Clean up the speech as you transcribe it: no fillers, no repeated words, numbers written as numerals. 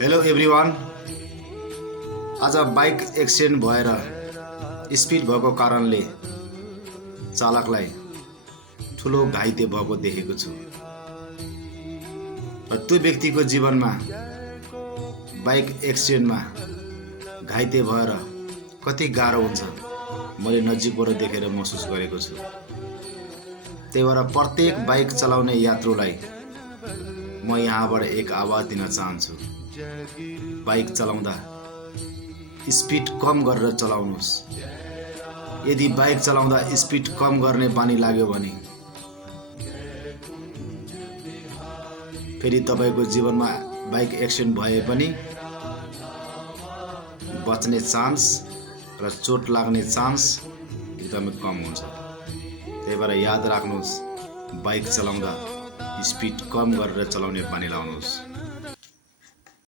Hello everyone. आज bike accident भएर speed भएको कारणले चालकलाई ठुलो घाइते भएको देखेको छु र त्यो व्यक्तिको जीवनमा बाइक एक्सिडेन्टमा घाइते भएर कति गाह्रो हुन्छ मैले नजिकबाट देखेर महसुस गरेको छु। त्यही भएर प्रत्येक बाइक चलाउने यात्रुलाई म यहाँबाट एक आवाज दिन चाहन्छु, बाइक चलाउँदा स्पिड कम गरेर चलाउनुहोस्। यदि बाइक चलाउँदा स्पिड कम गर्ने बानी लाग्यो भने फेरि तपाईको जीवनमा बाइक एक्सिडेन्ट भए पनि बच्ने चान्स र चोट लाग्ने चान्स एकदमै कम हुन्छ। त्यही भएर याद राख्नुहोस्, बाइक चलाउँदा स्पिड कम गरेर चलाउने बानी लाउनुहोस्।